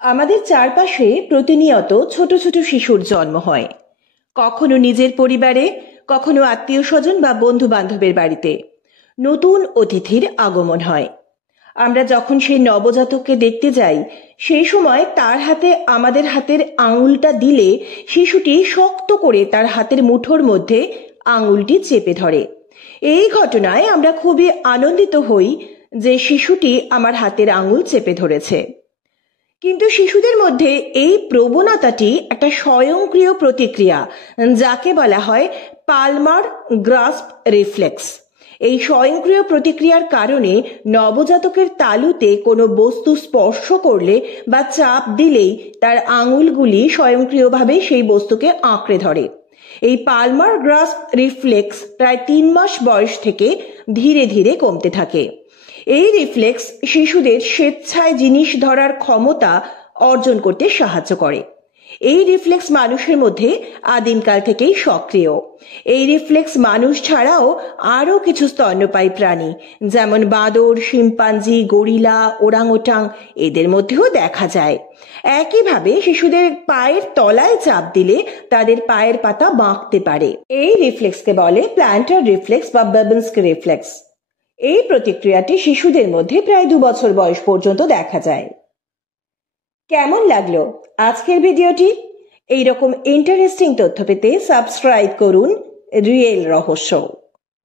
আমাদের চারপাশে প্রতিনিয়ত ছোট ছোট শিশুর জন্ম হয়, কখনো নিজের পরিবারে, কখনো আত্মীয় স্বজন বা বন্ধু বান্ধবের বাড়িতে নতুন অতিথির আগমন হয়। আমরা যখন সেই নবজাতককে দেখতে যাই, সেই সময় তার হাতে আমাদের হাতের আঙুলটা দিলে শিশুটি শক্ত করে তার হাতের মুঠোর মধ্যে আঙুলটি চেপে ধরে। এই ঘটনায় আমরা খুবই আনন্দিত হই যে শিশুটি আমার হাতের আঙুল চেপে ধরেছে। কিন্তু শিশুদের মধ্যে এই প্রবণতাটি একটা স্বয়ংক্রিয় প্রতিক্রিয়া, যাকে বলা হয় পালমার গ্রাস্প রিফ্লেক্স। এই স্বয়ংক্রিয় প্রতিক্রিয়ার কারণে নবজাতকের তালুতে কোনো বস্তু স্পর্শ করলে বা চাপ দিলেই তার আঙুলগুলি স্বয়ংক্রিয়ভাবে সেই বস্তুকে আঁকড়ে ধরে। এই পালমার গ্রাস্প রিফ্লেক্স প্রায় 3 মাস বয়স থেকে ধীরে ধীরে কমতে থাকে। এই রিফ্লেক্স শিশুদের স্বেচ্ছায় জিনিস ধরার ক্ষমতা অর্জন করতে সাহায্য করে। এই রিফ্লেক্স মানুষের মধ্যে আদিমকাল থেকেই সক্রিয়। এই রিফ্লেক্স মানুষ ছাড়াও আরো কিছু স্তন্যপায়ী প্রাণী যেমন বাঁদর, শিম্পাঞ্জি, গরিলা, ওরাংওটাং এদের মধ্যেও দেখা যায়। একইভাবে শিশুদের পায়ের তলায় চাপ দিলে তাদের পায়ের পাতা বাঁকতে পারে। এই রিফ্লেক্সকে বলে প্ল্যান্টার রিফ্লেক্স বা বেবেনস্কি রিফ্লেক্স। এই প্রতিক্রিয়াটি শিশুদের মধ্যে প্রায় 2 বছর বয়স পর্যন্ত দেখা যায়। কেমন লাগলো আজকের ভিডিওটি? এইরকম ইন্টারেস্টিং তথ্য পেতে সাবস্ক্রাইব করুন রিয়েল রহস্য।